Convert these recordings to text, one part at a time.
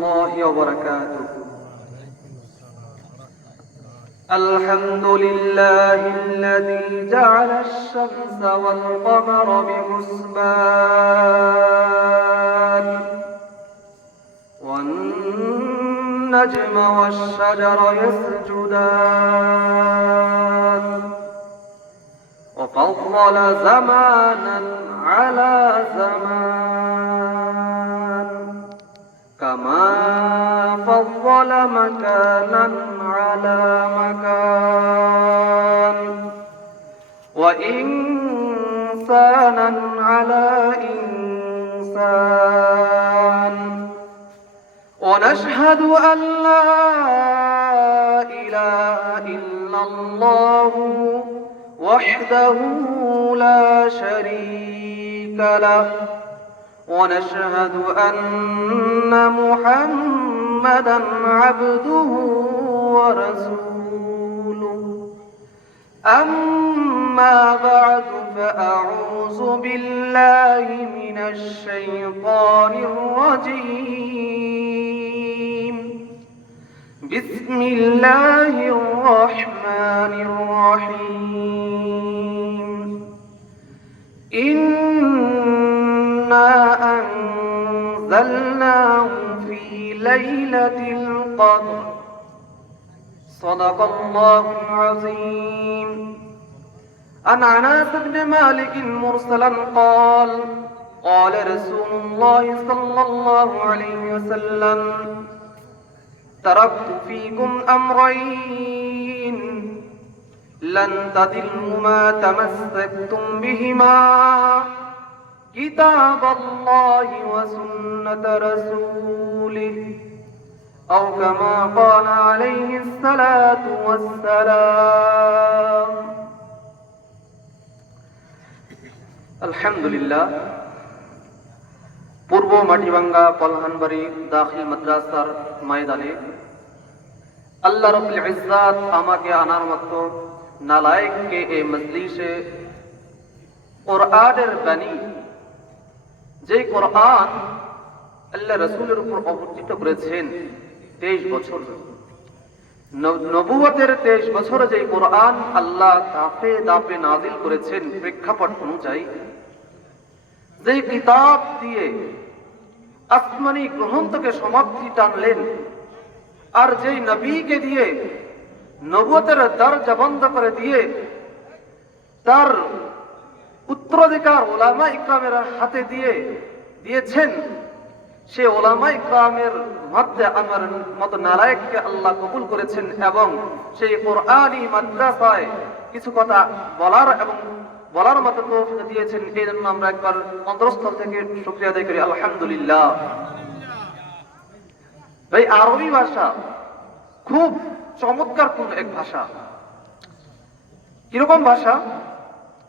الله وبركاته. الحمد لله الذي جعل الشمس والقمر بحسبان والنجم والشجر يسجدان وفضل زمانا على زمان كما فضل مكانا على مكان وإنسانا على إنسان ونشهد أن لا إله إلا الله وحده لا شريك له ونشهد أن محمدا عبده ورسوله. أما بعد فأعوذ بالله من الشيطان الرجيم. بسم الله الرحمن الرحيم. إنا أنزلناه في ليلة القدر. صدق الله العظيم. عن أنس بن مالك مرسلا قال قال رسول الله صلى الله عليه وسلم تركت فيكم أمرين لن تضلوا ما تمسكتم بهما كتاب الله وسنة رسوله أو كما قال عليه الصلاة والسلام. الحمد لله. পূর্ব মাটিভাঙ্গা পলহানবাড়ি দাখিল মাদ্রাসার ময়দানে আল্লাহ রাব্বুল ইজ্জাত আমাকে আনার মতো নালায়েককে এই মজলিসে কোরআনের বাণী, যে কোরআন আল্লাহ রাসূলের উপর অবতীর্ণ করেছেন 23 বছর, নবুয়তের 23 বছরে যে কোরআন আল্লাহ ধাপে ধাপে নাযিল করেছেন প্রেক্ষাপট অনুযায়ী, যে কিতাব দিয়ে আসমানি গ্রন্থকে সমাপ্তি টানলেন, আর যেই নবীকে দিয়ে নবুয়তের দরজা বন্ধ করে দিয়ে তার উত্তরাধিকার উলামা ইকরামের হাতে দিয়েছেন, সে উলামা ইকরামের মধ্যে আমার মত নালায়েককে আল্লাহ কবুল করেছেন এবং সেই কোরআনী মাদ্রাসায় কিছু কথা বলার মতো তৌফিক দিয়েছেন। এই জন্য আমরা একবার অন্তরস্থল থেকে শুকরিয়া আদায় করি, আলহামদুলিল্লাহ। ভাই, আরবি ভাষা খুব চমৎকার এক ভাষা। কিরকম ভাষা?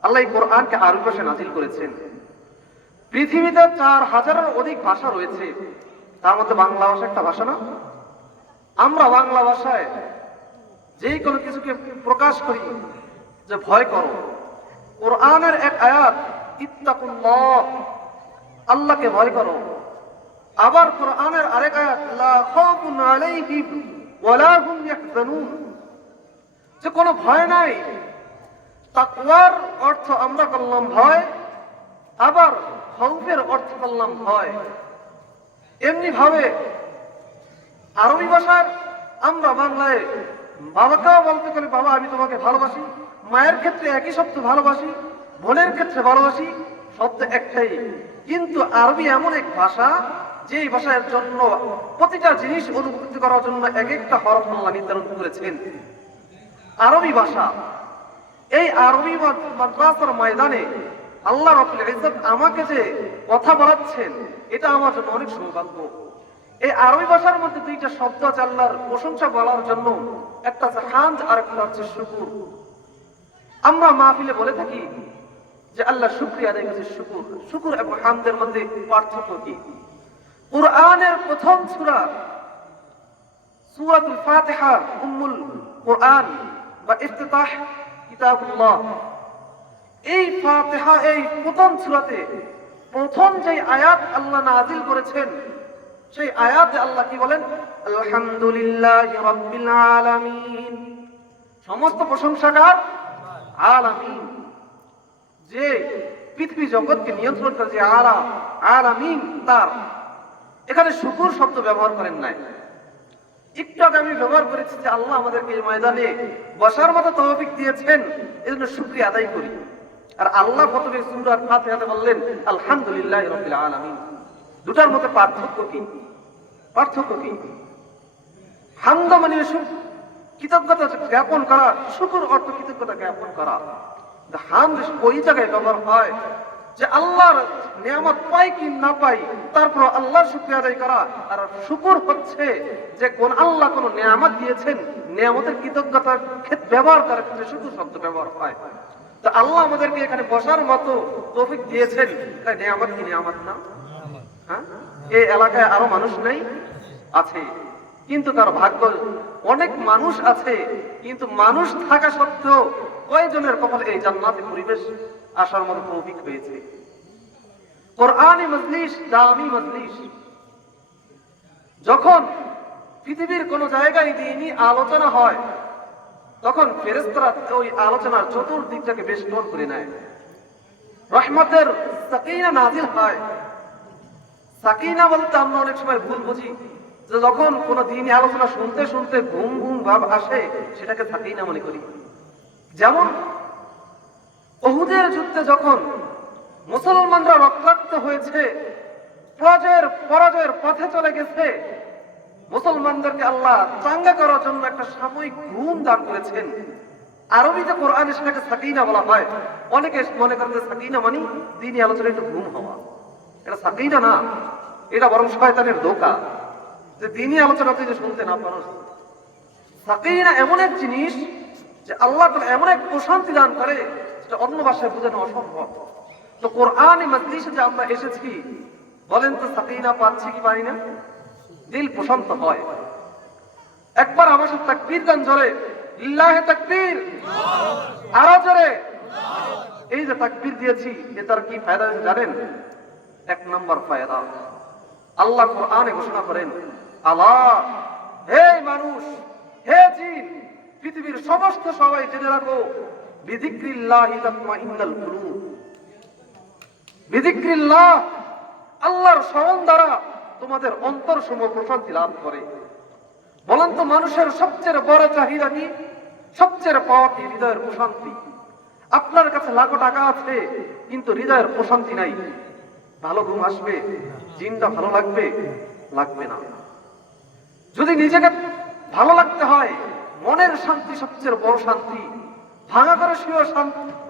আল্লাহ এই কোরআনকে আরবি ভাষায় নাযিল করেছেন। পৃথিবীতে 4000-এর অধিক ভাষা রয়েছে, তার মধ্যে বাংলা ভাষা একটা ভাষা না? আমরা বাংলা ভাষায় যে কোনো কিছুকে প্রকাশ করি যে ভয় করো, কোরআনের এক আয়াত ইত্তাকুল্লাহ, আল্লাহকে ভয় করো। আবার কোরআনের আরেক আয়াত লা খাউফুন আলাইহিম ওয়ালা হুম ইয়াহজানুন, যে কোনো ভয় নাই। তাকওয়ার অর্থ আমরা করলাম ভয়, আবার খাউফের অর্থ করলাম ভয়। এমনি ভাবে আরবি ভাষার আমরা বাংলায় বাবাকেও বলতে গেলে বাবা আমি তোমাকে ভালোবাসি, মায়ের ক্ষেত্রে একই শব্দ ভালোবাসি, বোনের ক্ষেত্রে ভালোবাসি, শব্দ একটাই। কিন্তু আরবি এমন এক ভাষা, যে ভাষার জন্য প্রতিটা জিনিস অনুভূতি করার জন্য এক একটা হরফ আল্লাহ নির্ধারণ করেছেন। আরবি ভাষা, এই আরবি মাদ্রাসার ময়দানে আল্লাহ রাব্বুল ইজ্জত আমাকে যে কথা বলাচ্ছেন, এটা আমার জন্য অনেক সৌভাগ্য। এই আরবি ভাষার মধ্যে দুইটা শব্দ আছে আল্লাহর প্রশংসা বলার জন্য, একটা হচ্ছে হামদ আর একটা হচ্ছে শুকর। আমরা মাহফিলে বলে থাকি যে আল্লাহ শুকরিয়া আদায় করেছে। শুকর এবং হামদের মধ্যে পার্থক্য কি? কুরআনের প্রথম সূরা সূরাতুল ফাতিহা উম্মুল কুরআন বা ইফতিতাহ কিতাবুল্লাহ, এই ফাতিহা এই প্রথম সূরাতে প্রথম যে আয়াত আল্লাহ নাযিল করেছেন সেই আয়াতে আল্লাহ কি বলেন? আলহামদুলিল্লাহি রাব্বিল আলামিন, সমস্ত প্রশংসাকার আলামিন, যে পৃথিবী জগৎকে নিয়ন্ত্রণ করে, যে আলামিন তার। এখানে শুকর শব্দ ব্যবহার করেন নাই। একটু আগে আমি ব্যবহার করেছি যে আল্লাহ আমাদেরকে এই ময়দানে বসার মতো তৌফিক দিয়েছেন, এজন্য শুকরিয়া আদায় করি। আর আল্লাহ প্রথমে সূরা ফাতিহাতে বললেন আলহামদুলিল্লাহি রাব্বিল আলামিন। দুটার মধ্যে পার্থক্য কি? হামদ মানে কৃতজ্ঞতা জ্ঞাপন করা, শুকর অর্থ কৃতজ্ঞতা জ্ঞাপন করা। হামদ ওই জায়গায় ব্যবহার হয় যে আল্লাহর নিয়ামত পাই কি না পাই, তারপর আল্লাহর শুকরিয়া আদায় করা। আর শুকর হচ্ছে যে কোন আল্লাহ কোন নিয়ামত দিয়েছেন, নিয়ামতের কৃতজ্ঞতার ক্ষেত্রে ব্যবহার করার ক্ষেত্রে শুকর শব্দ ব্যবহার হয়। তো আল্লাহ আমাদেরকে এখানে বসার মতো তৌফিক দিয়েছেন, তাই নিয়ামত কি নিয়ামত না? হ্যাঁ, এই এলাকায় আরো মানুষ নেই, আছে, কিন্তু কারো ভাগ্য, অনেক মানুষ আছে, কিন্তু মানুষ থাকা সত্ত্বেও কয়জনের কপালে এই জান্নাতের পরিবেশ আসার মতো তৌফিক হয়েছে? কোরআনী মজলিস, দামি মজলিস। যখন পৃথিবীর কোন জায়গায় দ্বীনি আলোচনা হয়, তখন ফেরেশতারা ওই আলোচনার চতুর্দিকটাকে বেষ্টন করে নেয়। রহমতের সাকিনা নাজিল হয়। সাকিনা বলতে আমরা অনেক সময় ভুল বুঝি, যে যখন কোন দ্বীনি আলোচনা শুনতে শুনতে ঘুম ঘুম ভাব আসে, সেটাকে সাকিনা মনে করি। যেমন উহুদের যুদ্ধে যখন মুসলমানরা রক্তাক্ত হয়েছে, পরাজয়ের পথে চলে গেছে, মুসলমানদেরকে আল্লাহ চাঙ্গা করার জন্য একটা সাময়িক ঘুম দান করেছেন। আরবিতে কোরআনে সেটাকে সাকিনা বলা হয়। অনেকে মনে করেন যে সাকিনা মানে দ্বীনি আলোচনা একটু ঘুম হওয়া। এটা সাকিনা না, এটা বরং শয়তানের ধোঁকা, যে দ্বীনি আলোচনা তুই যে শুনতে না পারো। সাকিনা এমন এক জিনিস যে আল্লাহ এমন এক প্রশান্তি দান করে, যেটা অন্য ভাষায় বোঝানো অসম্ভব। তো কোরআনী মজলিসে যে আমরা এসেছি, বলেন তো সাকিনা পাচ্ছি কি পাই না? দিল প্রশান্ত হয়। একবার আমার সাথে তাকবীর গান জোরে, লিল্লাহি তাকবীর, আরো জোরে। এই যে তাকবীর দিয়েছি, এটার কি ফায়দা জানেন? এক নম্বর ফায়দা, আল্লাহ কোরআনে ঘোষণা করেন, আলা, হে মানুষ, হে জিন, পৃথিবীর সমস্ত সবাই জেনে রাখো, বিযিক্রিল্লাহি তাতমাইন্নুল কুলুব। বিযিক্রিল্লাহ, আল্লাহর স্মরণ দ্বারা তোমাদের অন্তরসমূহ প্রশান্তি লাভ করে। বলেন তো মানুষের সবচেয়ে বড় চাহিদা কি? সবচেয়ে পাওয়া কি? হৃদয়ের প্রশান্তি। আপনার কাছে লাখো টাকা আছে, কিন্তু হৃদয়ের প্রশান্তি নাই, ভালো ঘুম আসবে? জিনটা ভালো লাগবে? লাগবে না। যদি নিজেকে ভালো লাগতে হয়, মনের শান্তি সবচেয়ে বড় শান্তি। ভাঙা ঘরে শুয়ে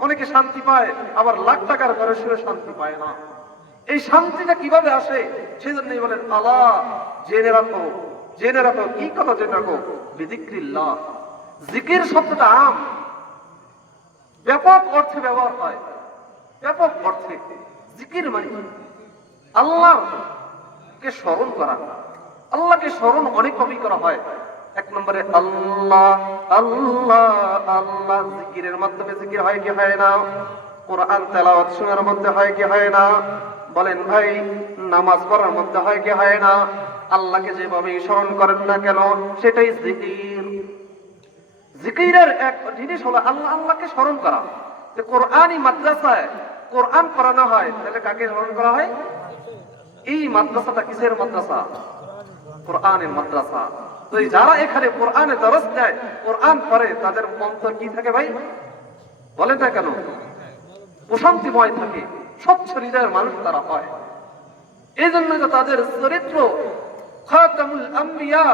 অনেকে শান্তি পায়, আবার লাখ টাকার ঘরে শুয়ে শান্তি পায় না। এই শান্তিটা কিভাবে আসে? সেই জন্যই বলেন, আল্লাহ, জেনে রাখো, জেনে রাখো। কি কথা জেনে রাখো? বিযিক্রিল্লাহ। জিকির শব্দটা আম, ব্যাপক অর্থে ব্যবহার হয়, ব্যাপক অর্থে। জিকির মানে আল্লাহকে স্মরণ করা। আল্লাহকে স্মরণ অনেক ভাবেই করা হয়। এক নম্বরে আল্লাহ আল্লাহ আল্লাহ, জিকিরের মাধ্যমে জিকির হয় কি হয় না? কোরআন তেলাওয়াত শোনার মধ্যে হয় কি হয় না? বলেন ভাই, নামাজ পড়ার মধ্যে হয় কি হয় না? আল্লাহকে যেভাবে স্মরণ করেন না কেন, সেটাই জিকির। জিকিরের এক জিনিস হলো আল্লাহকে স্মরণ করা। যে কোরআনী মাদ্রাসায় কোরআন পড়ানো হয়, তাহলে কাকে স্মরণ করা হয়? এই মাদ্রাসাটা কিসের মাদ্রাসা? কোরআনের মাদ্রাসা। তো যারা এখানে কোরআনে দরস দেয়, কোরআন পড়ে, তাদের অন্তর কি থাকে ভাই? বলেন না কেন? প্রশান্তিময় থাকে, স্বচ্ছ হৃদয়ের মানুষ তারা হয়। এই জন্য তো তাদের চরিত্র খাতামুল আম্বিয়া,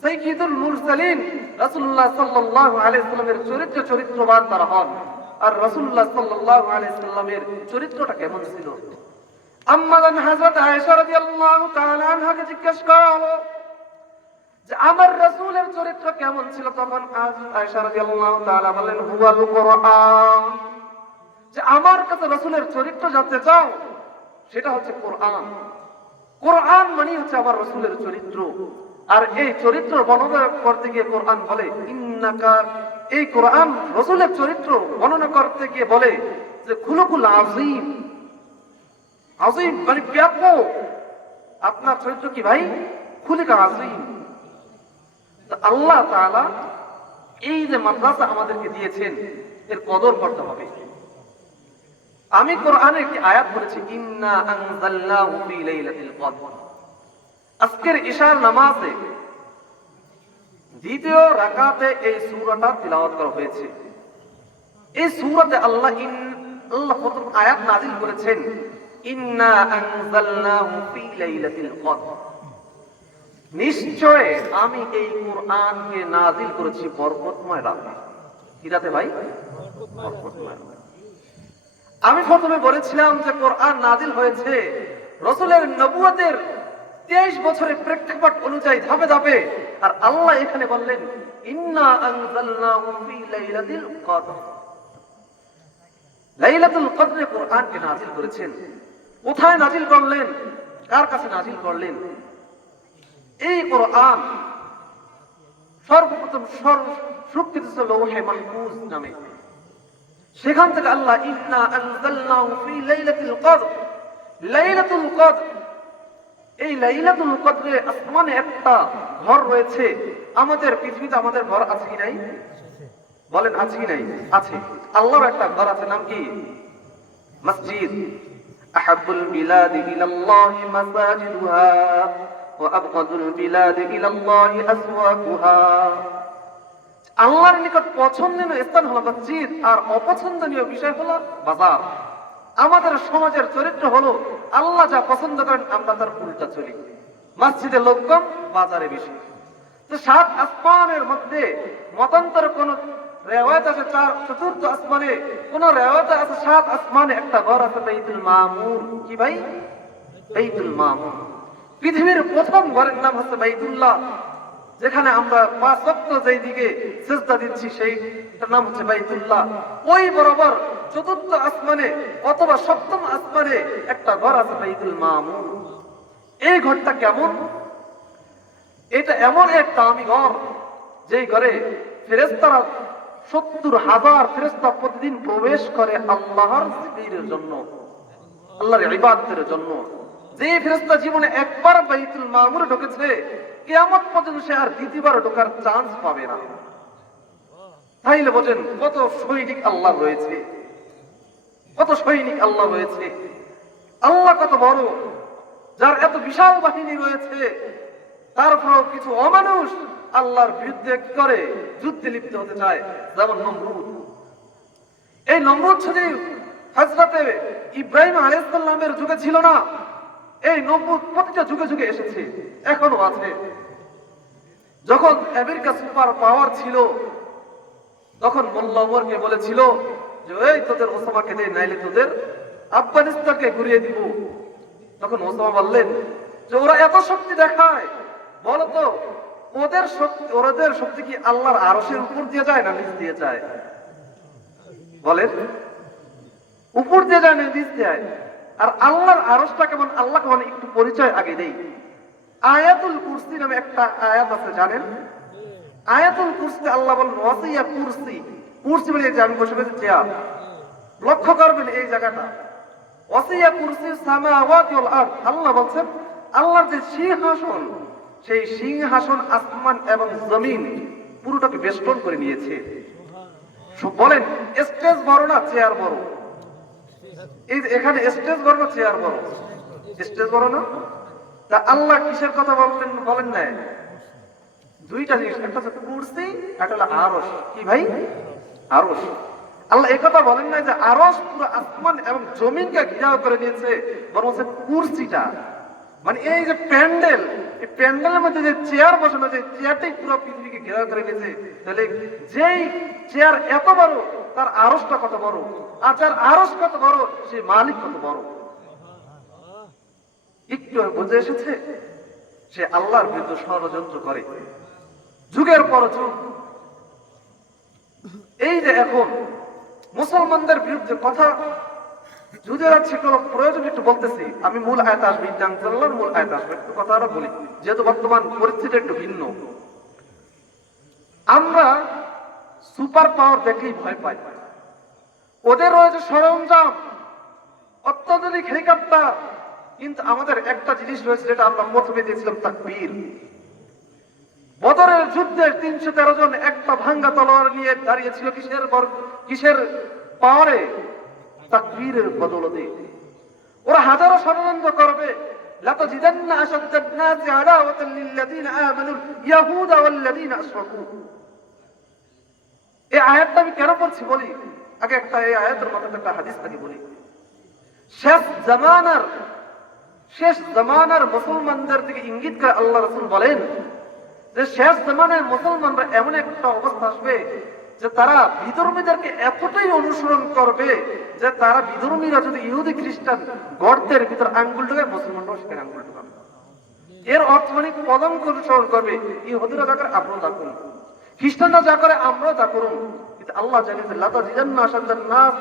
সাইয়্যিদুল মুরসালিন রাসূলুল্লাহ সাল্লাল্লাহু আলাইহি সাল্লামের চরিত্রবান তারা হন। আর রাসূলুল্লাহ সাল্লাল্লাহু আলাইহি সাল্লামের চরিত্রটা কেমন ছিল? আম্মাদান হযরত আয়েশা রাদিয়াল্লাহু তাআলা আনহাকে জিজ্ঞেস করা হলো যে আমার রাসূলের চরিত্র কেমন ছিল? তখন আয়েশা রাদিয়াল্লাহু তাআলা বলেন, হুয়াল কুরআন। যে আমার কাছে রাসূলের চরিত্র জানতে চাও, সেটা হচ্ছে কোরআন। কোরআন মানে হচ্ছে আমার রাসূলের চরিত্র। আর এই চরিত্র বর্ণনা করতে গিয়ে কোরআন বলে, ইন্নাকা, এই কোরআন রাসূলের চরিত্র বর্ণনা করতে গিয়ে বলে যে খুলুকুল আযীম। আযীম মানে ব্যাপক। আপনার চরিত্র কি ভাই? খুলিকা আযীম। আল্লাহ তাআলা এই যে মাদ্রাসা আমাদেরকে দিয়েছেন, এর কদর করতে হবে। আমি কোরআনে একটি আয়াত পড়েছি, ইন্না আনজালনাহু ফি লাইলাতিল কদর। আজকের ইশার নামাজে দ্বিতীয় রাকাতে এই সূরাটা তিলাওয়াত করা হয়েছে। এই সূরাতে আল্লাহ প্রথম আয়াত নাযিল করেছেন, ইন্না আনজালনাহু ফি লাইলাতিল কদর। নিশ্চয় আমি এই কোরআনকে নাযিল করেছি বরকতময় রাতে। কি রাতে ভাই? বরকতময় রাতে। আমি প্রথমে বলেছিলাম যে কোরআন নাযিল হয়েছে রাসূলের নবুয়তের 23 বছরের প্রেক্ষাপট অনুযায়ী ধাপে ধাপে, আর আল্লাহ এখানে বললেন ইন্না আনজালনাহু ফি লাইলাতিল কদর। লাইলাতুল কদরে কোরআনকে নাযিল করেছেন। কোথায় নাযিল করলেন? কার কাছে নাযিল করলেন? এই কোরআন সর্বপ্রথম সুরক্ষিত ছিল লৌহে মাহফুজ নামে। সেখান থেকে আল্লাহ ইন্না আনজালনাহু ফি লাইলাতিল কদর, লাইলাতুল কদর, এই লাইলাতুল কদরে আসমানে একটা ঘর রয়েছে। আমাদের পৃথিবীতে আমাদের ঘর আছে কি নাই? বলেন আছে কি নাই? আছে। আল্লাহর একটা ঘর আছে, নাম কি? মসজিদ। আহাব্বুল বিলাদি ইলাল্লাহি মাসাজিদুহা ওয়া আবগাদুল বিলাদি ইলাল্লাহি আসওয়াকুহা। আল্লাহর নিকট পছন্দনীয় স্থান হলো মসজিদ, আর অপছন্দনীয় বিষয় হলো বাজার। আমাদের সমাজের চরিত্র হলো আল্লাহ যা পছন্দ করেন আমরা তার উল্টা চলি। মসজিদে লোক কম, বাজারে বেশি। তো 7 আসমানের মধ্যে মতান্তর কোন রিওয়ায়াত আছে চতুর্থ আসমানে, কোন রিওয়ায়াত আছে 7 আসমানে একটা ঘর আছে, বাইতুল মামুর। কি ভাই? বাইতুল মামুর। পৃথিবীর প্রথম ঘরের নাম হচ্ছে বাইতুল্লাহ, যেখানে আমরা 5 ওয়াক্ত যেই দিকে সিজদা দিচ্ছি সেইটার নাম হচ্ছে বাইতুল্লাহ। ওই বরাবর চতুর্থ আসমানে অথবা সপ্তম আসমানে একটা ঘর আছে, বাইতুল মামুর। এই ঘরটা কেমন? এটা এমন এক দামি ঘর, যেই ঘরে ফেরেশতারা 70,000 ফেরেশতা প্রতিদিন প্রবেশ করে আল্লাহর জিকিরের জন্য, আল্লাহর ইবাদতের জন্য। যে ফেরেশতা জীবনে একবার বাইতুল মামুরে ঢুকেছে, কিয়ামত পর্যন্ত সে আর দ্বিতীয়বার ঢোকার চান্স পাবে না। তাইলে বোঝেন কত সৈনিক আল্লাহ রয়েছে, কত সৈনিক আল্লাহ রয়েছে। আল্লাহ কত বড়, যার এত বিশাল বাহিনী রয়েছে, তারপরেও কিছু অমানুষ আল্লাহর বিরুদ্ধে কি করে? যুদ্ধে লিপ্ত হতে চায়। যেমন নমরুদ। এই নমরুদ শুধু হযরতে ইব্রাহিম আলাইহিস সালামের যুগে ছিল না, এই নমরুদ প্রতিটা যুগে যুগে এসেছে, এখনো আছে। যখন আমেরিকা সুপার পাওয়ার ছিল, তখন মোল্লা ওমরকে বলেছিল যে এই তোদের ওসামাকে দে, নাইলে তোদের আফগানিস্তানকে ঘুরিয়ে দিব। তখন ওসামা বললেন যে ওরা এত শক্তি দেখায়, বলতো ওদের শক্তি কি আল্লাহর আরশের উপর দিয়ে যায় না নিচ দিয়ে যায়? বলেন, উপর দিয়ে যায় না নিচ দিয়ে যায়? আর আল্লাহর আরশটা কেমন? আল্লাহ কেমন? একটু পরিচয় আগে দেই। আয়াতুল কুরসি নামে একটা আয়াত আছে, জানেন? আয়াতুল কুরসি আল্লাহ বলেন ওয়াসিয়া কুরসি। কুরসি মানে যে আমি বসে বসে চেয়ার। লক্ষ্য করবেন এই জায়গাটা, ওয়াসিয়া কুরসি সামাওয়াতি ওয়াল আরদ। আল্লাহ বলছেন আল্লাহর যে সিংহাসন, সেই সিংহাসন আসমান এবং জমিন পুরোটাকে বেষ্টন করে নিয়েছে। বলেন স্টেজ বড় না চেয়ার বড়? এই এখানে স্টেজ বড় না চেয়ার বড়? স্টেজ বড় না? তা আল্লাহ কিসের কথা বললেন? বলেন না দুইটা জিনিস, একটা হচ্ছে কুরসি, একটা হলো আরশ। কি ভাই? আরশ। আল্লাহ একথা বলেন না যে আরশ পুরো আসমান এবং জমিনকে ঘেরাও করে নিয়েছে, বরং হচ্ছে কুরসিটা, মানে এই যে প্যান্ডেল, এই প্যান্ডেলের মধ্যে যে চেয়ার বসানো, যে চেয়ারটাই পুরো পৃথিবীকে ঘেরাও করে নিয়েছে। তাহলে যেই চেয়ার এত বড়, তার আরশটা কত বড়, আর যার আরশ কত বড়, সে মালিক কত বড়। একটু বুঝে এসেছে? সে আল্লাহর বিরুদ্ধে ষড়যন্ত্র করে যুগের পর যুগ। এই যে এখন মুসলমানদের বিরুদ্ধে কথা যুদ্ধে যাচ্ছে, কোন প্রয়োজন একটু বলতেছি। আমি মূল আয়াত আসবে, ইনশাআল্লাহ মূল আয়াত আসবে, একটু কথাটা বলি, যেহেতু বর্তমান পরিস্থিতি একটু ভিন্ন। আমরা সুপার পাওয়ার দেখলেই ভয় পাই। ওদের রয়েছে সরঞ্জাম, অত্যাধুনিক হেলিকপ্টার, কিন্তু আমাদের একটা জিনিস রয়েছে যেটা আমরা প্রথমে দিয়েছিলাম, তাকবীর। বদরের যুদ্ধে 313 জন একটা ভাঙ্গা তলোয়ার নিয়ে দাঁড়িয়েছিল কিসের পাওয়ারে? তাকবীরের বদৌলতে। ওরা হাজারো ষড়যন্ত্র করবে, লাতাজিদান্না আশাদ্দান নাসি আদাওয়াতান লিল্লাযীনা আমানুল ইয়াহুদা ওয়াল্লাযীনা আশরাকু। এই আয়াতটা আমি কেন পড়ছি বলি, আগে একটা এই আয়াতের মধ্যে একটা হাদিস থেকে বলি। শেষ জামানার মুসলমানদের দিকে ইঙ্গিত করে আল্লাহ রাসূল বলেন যে শেষ জামানায় মুসলমানরা এমন একটা অবস্থা আসবে যে তারা বিধর্মীদেরকে এতটাই অনুসরণ করবে যে তারা বিধর্মীরা যদি ইহুদি খ্রিস্টান গর্তের ভিতর আঙ্গুল ঢোকায়, মুসলমানরাও সেখানে আঙ্গুল ঢোকাবে। এর অর্থ মানে পদাঙ্ক অনুসরণ করবে। ইহুদিরা যা করে আমরাও তা করুন, খ্রিস্টানরা যা করে আমরাও তা করুন। কিন্তু আল্লাহ জানেন লাতাজিদান্না আশাদ্দান নাস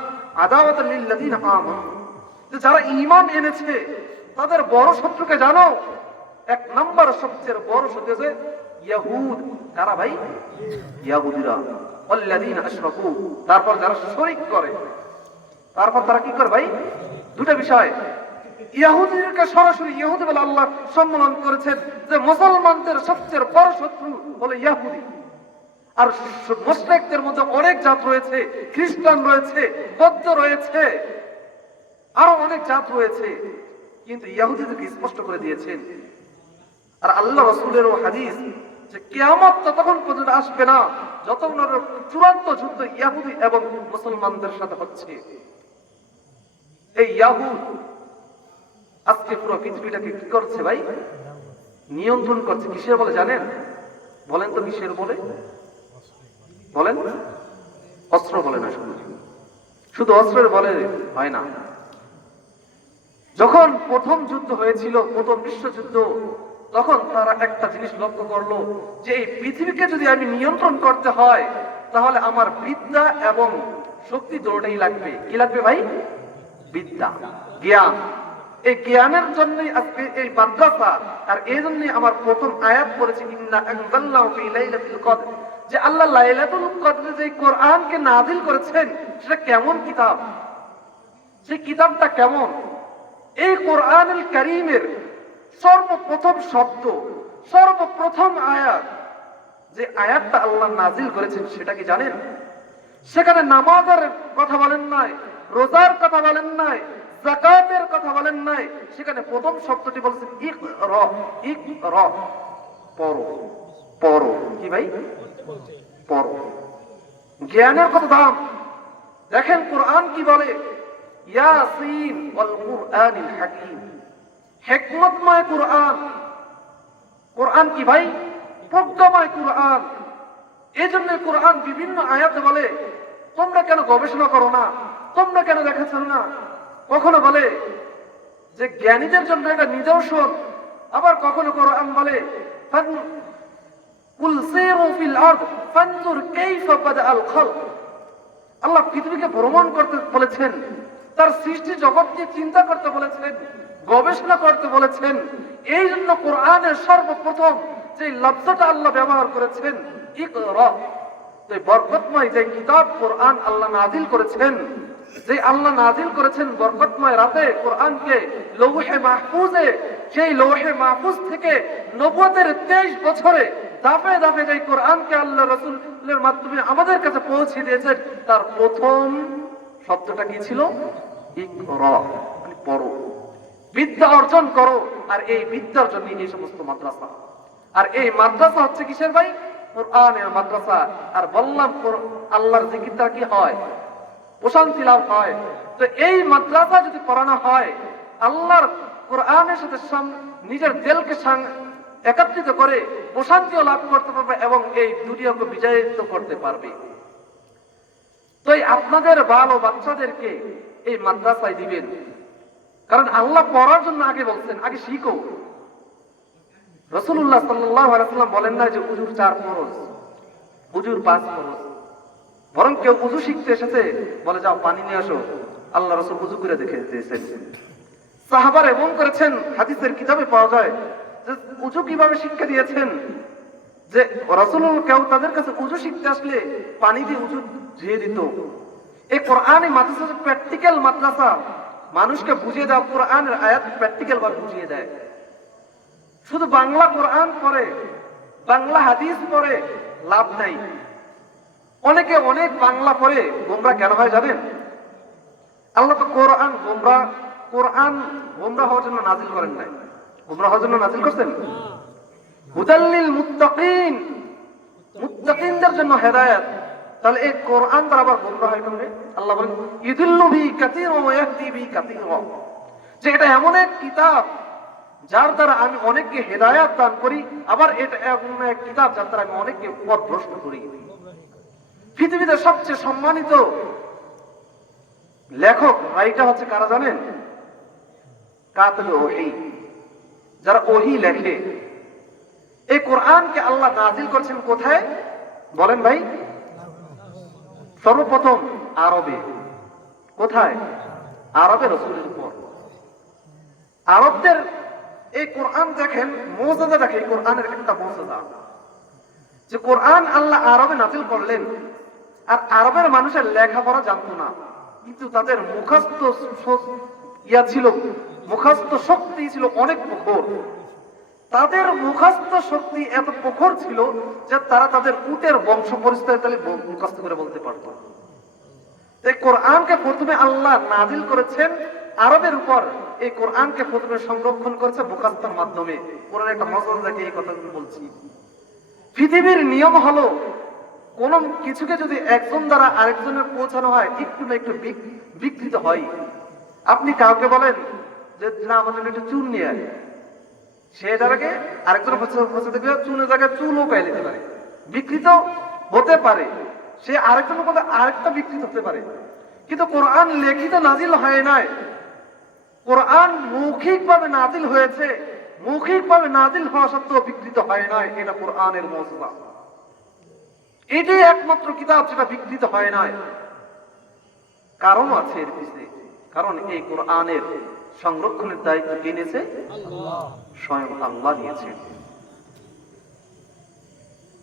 আদাওয়াতান লিল্লাযীনা আমানু, যে যারা ঈমান এনেছে তাদের বড় শত্রুকে জানো। এক নাম্বার সবচেয়ে বড় শত্রু হচ্ছে ইহুদ। কারা ভাই? ইহুদিরা। ওয়াল্লাযীনা আশরাকু, তারপর যারা শরীক করে। তারপর তারা কি করে ভাই? দুটো বিষয়। ইহুদিদেরকে সরাসরি ইহুদি বলে আল্লাহ সম্বোধন করেছেন যে মুসলমানদের সবচেয়ে বড় শত্রু হলো ইহুদি। আর মুশরিকদের মধ্যে অনেক জাত রয়েছে, খ্রিস্টান রয়েছে, বৌদ্ধ রয়েছে, আরো অনেক জাত রয়েছে, কিন্তু ইহুদিদেরকে স্পষ্ট করে দিয়েছেন। আর আল্লাহ রাসূলের হাদিস যে কিয়ামত ততক্ষণ পর্যন্ত আসবে না যতক্ষণ চূড়ান্ত যুদ্ধ ইহুদি এবং মুসলমানদের সাথে হচ্ছে। এই ইহুদ আজকে পুরো পৃথিবীটাকে কি করছে ভাই? নিয়ন্ত্রণ করছে। কিসের বলে জানেন? বলেন তো কিসের বলে? বলেন। অস্ত্র বলে না, শুধু অস্ত্রের বলে হয় না। যখন প্রথম যুদ্ধ হয়েছিল, প্রথম বিশ্বযুদ্ধ, তখন তারা একটা জিনিস লক্ষ্য করলো যে এই পৃথিবীকে যদি আমি নিয়ন্ত্রণ করতে হয় তাহলে আমার বিদ্যা এবং শক্তি দুটোই লাগবে। কি লাগবে ভাই? বিদ্যা, জ্ঞান। এই জ্ঞানের জন্যই আজকে এই মাদ্রাসা। আর এই জন্যই আমার প্রথম আয়াত পড়েছি, ইন্না আনজালনাহু ফি লাইলাতুল কদর, যে আল্লাহ লাইলাতুল কদরে যে কোরআনকে নাযিল করেছেন সেটা কেমন কিতাব, সেই কিতাবটা কেমন। এই কোরআনুল কারীমের সর্বপ্রথম শব্দ, সর্বপ্রথম আয়াত, যে আয়াতটা আল্লাহ নাযিল করেছেন সেটা কি জানেন? সেখানে নামাজের কথা বলেন নাই, রোজার কথা বলেন নাই, যাকাতের কথা বলেন নাই। সেখানে প্রথম শব্দটি বলেছেন ইকরা। ইকরা, পড়ো, পড়ো। কি ভাই? পড়ো। জ্ঞানের কত দাম দেখেন। কোরআন কি বলে? ইয়াসিন ওয়াল কুরআনিল হাকীম, হিকমতময় কোরআন। কোরআন কি ভাই? প্রজ্ঞাময় কোরআন। এই জন্য কোরআন বিভিন্ন আয়াতে বলে তোমরা কেন গবেষণা করো না, তোমরা কেন দেখাচ্ছ না। কখনো বলে যে জ্ঞানীদের জন্য এটা নিদর্শন, আবার কখনো কোরআন বলে কুল সিরু ফিল আরদ ফানজুর কাইফা বাদাআল খালক। আল্লাহ পৃথিবীকে ভ্রমণ করতে বলেছেন, তার সৃষ্টি জগৎ নিয়ে চিন্তা করতে বলেছেন, গবেষণা করতে বলেছেন। এই জন্য কোরআনের সর্বপ্রথম যে লফজটা আল্লাহ ব্যবহার করেছেন ইকরা, যে বরকতময় যে কিতাব কোরআন আল্লাহ নাযিল করেছেন, যে আল্লাহ নাযিল করেছেন বরকতময় রাতে কোরআনকে লৌহে মাহফুজে, সেই লৌহে মাহফুজ থেকে নবুয়তের 23 বছরে দাফে দাফে যে কোরআনকে আল্লাহ রাসূলের মাধ্যমে আমাদের কাছে পৌঁছে দিয়েছেন, তার প্রথম শব্দটা কি ছিল? ইকরা, মানে পড়ো, বিদ্যা অর্জন করো। আর এই বিদ্যার জন্য এই সমস্ত মাদ্রাসা। আর এই মাদ্রাসা হচ্ছে কিসের ভাই? কোরআনের মাদ্রাসা। আর বললাম আল্লাহর জিকিরটা কি হয়? প্রশান্তি লাভ হয়। তো এই মাদ্রাসা যদি পড়ানো হয়, আল্লাহর কোরআনের সাথে নিজের দিলকে একত্রিত করে প্রশান্তিও লাভ করতে পারবে এবং এই দুনিয়াকে বিজয়িত করতে পারবে। তো আপনাদের বাল ও বাচ্চাদেরকে এই মাদ্রাসায় দিবেন, কারণ আল্লাহ পড়ার জন্য আগে বলছেন আগে শিখো। রাসূলুল্লাহ সাল্লাল্লাহু আলাইহি ওয়াসাল্লাম বলেন না যে উযুর 4 ফরজ, উযুর 5 ফরজ। বরং কেউ উযু শিখতে এসেছে, বলে যাও পানি নিয়ে আসো। আল্লাহ রাসূল উযু করে দেখে দিয়েছেন। সাহাবারা এমন করেছেন, হাদিসের কিতাবে পাওয়া যায় যে উযু কিভাবে শিক্ষা দিয়েছেন, যে রাসূলুল্লাহ কেউ তাদের কাছে উযু শিখতে আসলে পানি দিয়ে উযু ধুয়ে দিত। এই কোরআনী মাদ্রাসা প্র্যাকটিক্যাল মাদ্রাসা, মানুষকে বুঝিয়ে দেওয়া, কোরআনের আয়াত প্র্যাকটিক্যাল ভাবে বুঝিয়ে দেয়। শুধু বাংলা কোরআন পড়ে, বাংলা হাদিস পড়ে লাভ নাই। অনেকে অনেক বাংলা পড়ে গোমরা কেন হয় জানেন? আল্লাহ তো কোরআন গোমরা হওয়ার জন্য নাজিল করেন নাই, গোমরা হওয়ার জন্য নাজিল করছেন হুদাল্লিল মুত্তাকিন, মুত্তাকিনদের জন্য হেদায়েত। তাহলে এই কোরআন দ্বারা আবার গোমরা হয় কেন? আল্লাহ বলেন ইউদিল্লু বিহি কাসীরা ওয়া ইয়াহদি বিহি কাসীরা, যে এটা এমন এক কিতাব যার দ্বারা আমি অনেককে হেদায়েত দান করি, আবার এটা এমন এক কিতাব যার দ্বারা আমি অনেককে পথভ্রষ্ট করি। পৃথিবীতে সবচেয়ে সম্মানিত লেখক রাইটার হচ্ছে কারা জানেন? কাতিবুল ওহী, যারা ওহী লেখে। এই কোরআনকে আল্লাহ নাজিল করেছেন কোথায় বলেন ভাই? সর্বপ্রথম আরবে। কোথায়? আরবে, রাসূলের উপর। আরবদের এই কোরআন দেখেন, মুজিজা দেখেন, এই কোরআনের একটা মুজিজা যে কোরআন আল্লাহ আরবে নাজিল করলেন। আর আরবের মানুষের লেখাপড়া জানতো না, কিন্তু তাদের মুখস্থ ছিল, মুখস্থ শক্তি ছিল অনেক প্রখর। তাদের মুখস্থ শক্তি এত প্রখর ছিল যে তারা তাদের উটের বংশ পরিচয় মুখস্থ করে বলতে পারত। এই কোরআনকে প্রথমে আল্লাহ নাজিল করেছেন আরবের উপর। এই কোরআনকে প্রথমে সংরক্ষণ করেছে মুখস্থের মাধ্যমে। কোরআন একটা মজা দেখে এই কথাগুলো বলছি। পৃথিবীর নিয়ম হলো কোন কিছুকে যদি একজন দ্বারা আরেকজনের পৌঁছানো হয়, একটু না একটু বিকৃত হয়। আপনি কাউকে বলেন যে না আমাদের একটু চুন নিয়ে আয়, সে এটাকে আরেকজনের পৌঁছে দেখবে চুনের জায়গায় চুলও পাই যেতে পারে, বিকৃত হতে পারে। সে আরেকজনের কথা আরেকটা বিকৃত হতে পারে। কিন্তু কোরআন লিখিত নাজিল হয় নাই, কোরআন মৌখিকভাবে নাজিল হয়েছে। মৌখিকভাবে নাজিল হওয়া সত্ত্বেও বিকৃত হয় নাই। এটা কোরআনের মুজিজা। এটাই একমাত্র কিতাব যেটা বিকৃত হয় নাই। কারণ আছে এর পিছনে, কারণ এই কোরআনের সংরক্ষণের দায়িত্ব কে নিয়েছে? স্বয়ং আল্লাহ নিয়েছেন।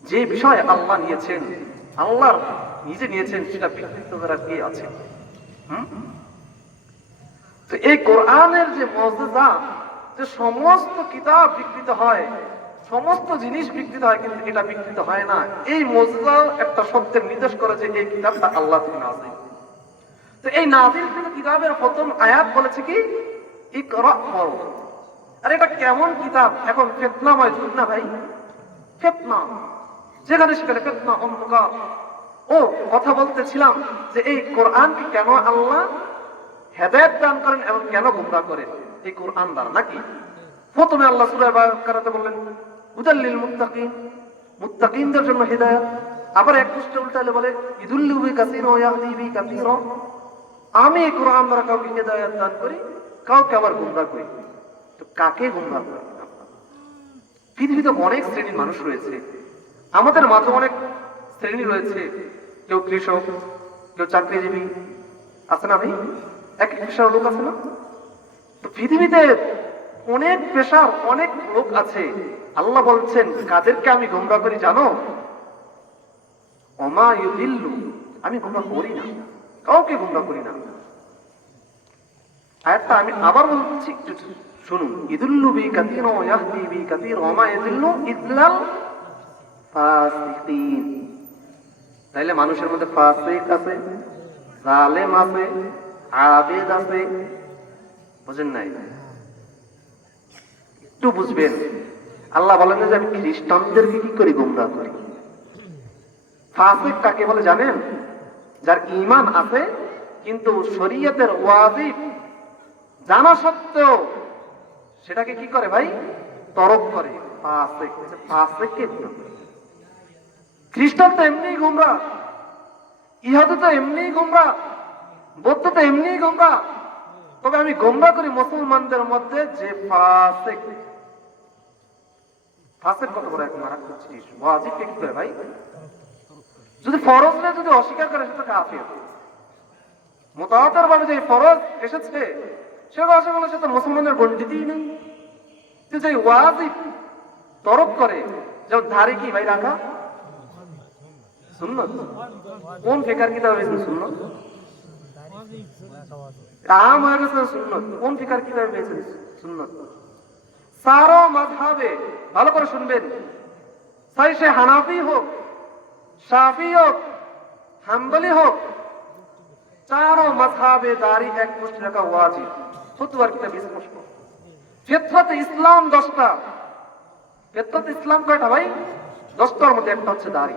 যে বিষয় আল্লাহ নিয়েছেন, আল্লাহ নিজে নিয়েছেন, সেটা বিকৃত করার কে আছে? তো এই কোরআনের যে মুজিজা, যে সমস্ত কিতাব বিকৃত হয়, সমস্ত জিনিস বিকৃত হয়, কিন্তু এটা বিকৃত হয় না। এই মুজিজা একটা শব্দের নির্দেশ করে যে এই কিতাবটা আল্লাহ থেকে নাযিল। তো এই নাযিলকৃত কিতাবের প্রথম আয়াত বলেছে কি ইকরা পড়ো। আর এটা কেমন কিতাব? এখন ফিতনাময় যুগ না ভাই, ফিতনা যেখানে সেখানে ফিতনা, অন্ধকার। ও কথা বলতেছিলাম যে এই কোরআনকে কেন আল্লাহ হেদায়েত দান করেন এবং কেন গোমরাহ করেন? এই কোরআন দ্বারা নাকি? প্রথমে আল্লাহ সূরা বাকারাতে বললেন হুদাল্লিল মুত্তাকিন, মুত্তাকিনদের জন্য হিদায়াত। আবার এক পৃষ্ঠা উল্টালে বলে ইদুল্লু বি কাসীরা ওয়া ইয়াহদি বি কাসীরা, আমি এই কোরআন দ্বারা কাউকে হিদায়াত দান করি, কাউকে আবার গোমরাহ করি। তো কাকে গোমরাহ করেন? পৃথিবীতে অনেক শ্রেণীর মানুষ রয়েছে, আমাদের মাঝে অনেক শ্রেণী রয়েছে। কেউ কৃষক, কেউ চাকরিজীবী, আছে না ভাই? এক পেশার লোক আছে না? তো পৃথিবীতে অনেক পেশার অনেক লোক আছে। আল্লাহ বলছেন কাদেরকে আমি গোমরাহ করি জানো? ওমা ইউদিল্লু, আমি গোমরাহ করি না, কাউকে গোমরাহ করি না। আয়াতটা আমি আবার বলছি, একটু শুনুন। ইদুল্লু বি কাসীরা ওয়া ইয়াহদি বি কাসীরা ওয়া মা ইযিল্লু ইল্লাল ফাসিকিন। তাইলে মানুষের মধ্যে ফাসিক আছে, জালেম আছে, আবেদ আছে, বুঝেন নাই? একটু বুঝবেন। আল্লাহ বলেন যে আমি খ্রিস্টানদেরকে কি করি? গোমরাহ করি। ফাসিক কাকে বলে জানেন? যার ঈমান আছে কিন্তু শরীয়তের ওয়াজিব জানা সত্ত্বেও সেটাকে কি করে ভাই? তরক করে। ফাসিক, ফাসিককে খ্রিস্টান তো এমনিই গোমরাহ, ইহুদি তো এমনিই গোমরাহ, বৌদ্ধ তো এমনিই গোমরাহ। তবে আমি গোমরাহ করি মুসলমানদের মধ্যে যে ফাসিক। ফাসিক কত বড় এক মারাত্মক জিনিস। ওয়াজিবকে কি করে ভাই? যদি ফরজকে যদি অস্বীকার করে সেটা কাফির। মুতাওয়াতির ভাবে যে ফরজ এসেছে সেটা অস্বীকার করলে সেটা মুসলমানের গণ্ডিতেই নেই। যে ওয়াজিব তরক করে, যেমন ধারে কি ভাই রাখা সুন্নাত। কোন ফিকার কিতাবে সুন্নাত? আম হয়ে গেছে সুন্নত। কোন ফিকার কিতাবে পেয়েছেন সুন্নত? সারা মাযহাবে, ভালো করে শুনবেন, চাই সে হানাফি হোক, শাফি হোক, হাম্বলি হোক, চারো মাযহাবে দাড়ি এক মুষ্টি রাখা ওয়াজিব। ফতোয়ার কিতাব স্পষ্ট। ফিতরাতে ইসলাম 10টা। ফিতরাতে ইসলাম কয়টা ভাই? 10টার মধ্যে একটা হচ্ছে দাড়ি।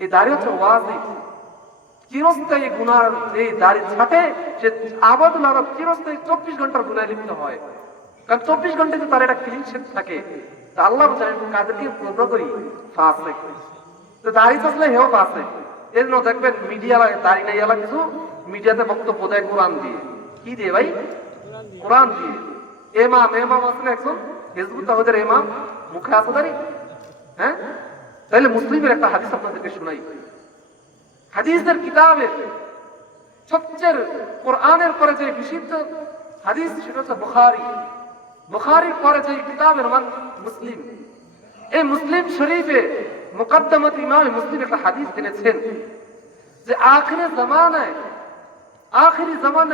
এই দাড়ি হচ্ছে ওয়াজিব। চিরস্থায়ী গুনার এই দাড়ি ছাটে সে আবাদুল আরব চিরস্থায়ী 24 ঘন্টার গুনায় লিপ্ত হয়। কারণ 24 ঘন্টাতে তার একটা ক্লিন শেপ থাকে। তা আল্লাহ জানেন কাদেরকে প্রশ্ন করি ফাসিক। তো দাড়ি থাকলে হেও ফাসিক। এর জন্য দেখবেন মিডিয়া দাড়ি নাই এলা কিছু মিডিয়াতে বক্তব্য দেয় কোরআন দিয়ে। কি দিয়ে ভাই? কোরআন দিয়ে। এমাম আছে না একজন হিজবুত তাওহীদের ইমাম, মুখে আছে দাড়ি? হ্যাঁ, তাহলে মুসলিমের একটা হাদিস আপনাদেরকে শোনাই। হাদিসের কিতাবের সবচেয়ে কোরআনের পরে যে বিশুদ্ধ হাদিস সেটা হচ্ছে বুখারী। বুখারীর পরে যে কিতাবের নাম মুসলিম। এই মুসলিম শরীফে মুকদ্দমাত ইমাম মুসলিম একটা হাদিস এনেছেন যে আখিরি জামানায়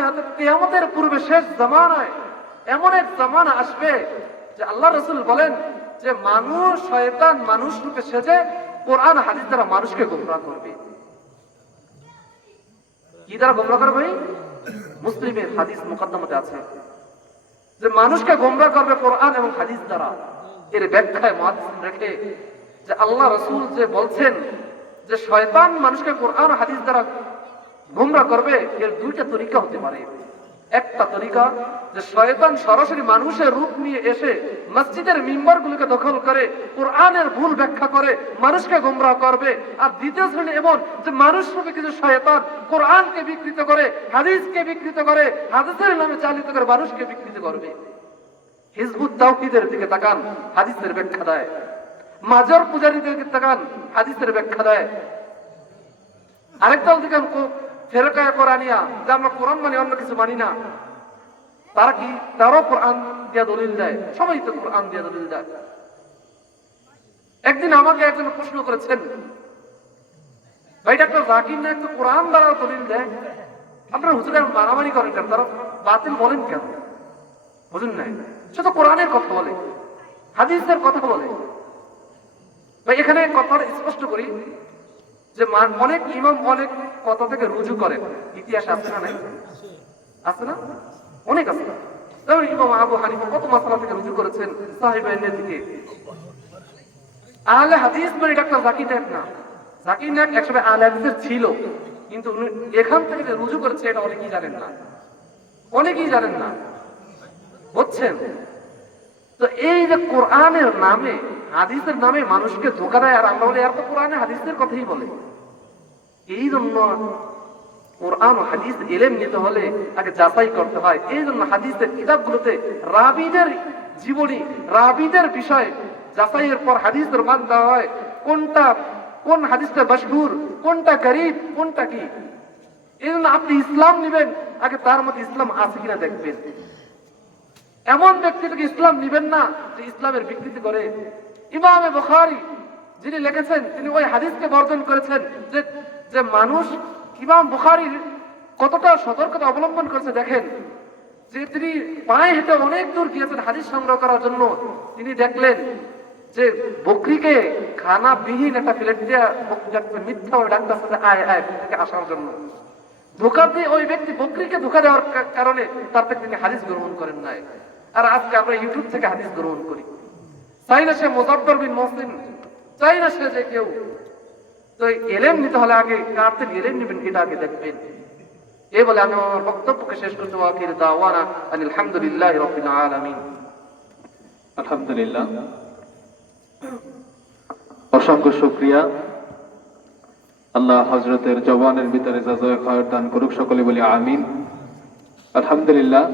অর্থাৎ কিয়ামতের পূর্বে শেষ জামানায় এমন এক জামানা আসবে যে আল্লাহ রাসূল বলেন যে মানুষ শয়তান মানুষ রূপে সেজে কোরআন হাদিস দ্বারা মানুষকে গোমরাহ করবে। কি দ্বারা গোমরাহ করবে? মুসলিমের হাদিস মুকদ্দমাতে আছে যে মানুষকে গোমরাহ করবে কোরআন এবং হাদিস দ্বারা। এর ব্যাখ্যায় মুহাদ্দিস রেখে যে আল্লাহ রাসূল যে বলছেন যে শয়তান মানুষকে কোরআন হাদিস দ্বারা গোমরাহ করবে, এর দুইটা তরিকা হতে পারে। একটা তরিকা যে শয়তান সরাসরি মানুষের রূপ নিয়ে এসে মসজিদের মিম্বরগুলোকে দখল করে কোরআনের ভুল ব্যাখ্যা করে মানুষকে গোমরাহ করবে। আর দ্বিতীয় শ্রেণী এমন যে মানুষ রূপে কিছু শয়তান কোরআনকে বিকৃত করে, হাদিসকে বিকৃত করে, হাদিসের নামে চালিত করে মানুষকে বিকৃত করবে। হিজবুত তাওহীদের দিকে তাকান, হাদিসের ব্যাখ্যা দেয়। মাজার পূজারীদের দিকে তাকান, হাদিসের ব্যাখ্যা দেয়। আরেকটা দিকে ফেরকায়ে কোরআনিয়া যে আমরা কোরআন মানে অন্য কিছু মানি না, তারা কি? তারাও কোরআন দিয়ে দলিল দেয়। সবাই তো কোরআন দিয়ে দলিল দেয়। একদিন আমাকে একজন প্রশ্ন করেছেন, ভাই ডাক্তার জাকির নায়েক তো কোরআন দ্বারা দলিল দেয়, আপনারা হুজুরের মারামারি করেন কেন? তারা বাতিল বলেন কেন? বুঝুন নাই, সে তো কোরআনের কথা বলে, হাদিসের কথা বলে। ভাই এখানে কথাটা স্পষ্ট করি যে অনেক ইমাম অনেক কথা থেকে রুজু করেন। ইতিহাস আছে না? নাই আছে না? অনেক আছে। যেমন ইমাম আবু হানিফা কত মাসালা থেকে রুজু করেছেন সাহিবাইনের দিকে। আহলে হাদিস মানে ডাক্তার জাকির নায়েক না। জাকির নায়েক একসময় আহলে হাদিসের ছিল, কিন্তু এখান থেকে যে রুজু করেছে এটা অনেকেই জানেন না, অনেকেই জানেন না, বুঝছেন? তো এই যে কোরআনের নামে হাদিসের নামে মানুষকে ধোঁকা দেয়, আর আমরা বলি আর তো কোরআনে হাদিসের কথাই বলে। এই জন্য কোরআন ও হাদিস ইলম নিতে হলে আগে যাচাই করতে হয়। এই জন্য হাদিসের কিতাবগুলোতে রাবীদের জীবনী, রাবীদের বিষয় যাচাইয়ের পর হাদিসের মান দেওয়া হয়। কোন হাদিসটা মাশহুর, কোনটা গরীব, কোনটা কি। এই জন্য আপনি ইসলাম নিবেন, আগে তার মধ্যে ইসলাম আছে কিনা দেখবেন। এমন ব্যক্তি থেকে ইসলাম নিবেন না যে ইসলামের বিকৃতি করে। ইমামে বুখারী যিনি লিখেছেন তিনি ওই হাদিসকে বর্জন করেছেন যে মানুষ, ইমাম বুখারী কতটা সতর্কতা অবলম্বন করেছে দেখেন, যে তিনি পায়ে হেঁটে অনেক দূর গিয়েছেন হাদিস সংগ্রহ করার জন্য। তিনি দেখলেন যে বকরিকে খানা বিহীন একটা প্লেট দিয়ে মিথ্যা ওই ডাক্তার সাথে আয় থেকে আসার জন্য ধোকা দিয়ে ওই ব্যক্তি বকরিকে ধোকা দেওয়ার কারণে তার থেকে তিনি হাদিস গ্রহণ করেন নাই। আর আজকে আমরা ইউটিউব থেকে হাদিস গ্রহণ করি। চাই না সে মুজাফফর বিন মুসলিম, চাই না সে যে কেউ। তো ইলম নিতে হলে আগে কার থেকে ইলম নেবেন এটা আগে দেখবেন। এই বলে আমি আমার বক্তব্যকে শেষ করতে আখির দাওয়ানা আলহামদুলিল্লাহি রাব্বিল আলামিন। আলহামদুলিল্লাহ, অসংখ্য শুকরিয়া। আল্লাহ হযরতের জবানের ভিতরে জাযায়ে খায়র দান করুক, সকলে বলি আমিন। আলহামদুলিল্লাহ।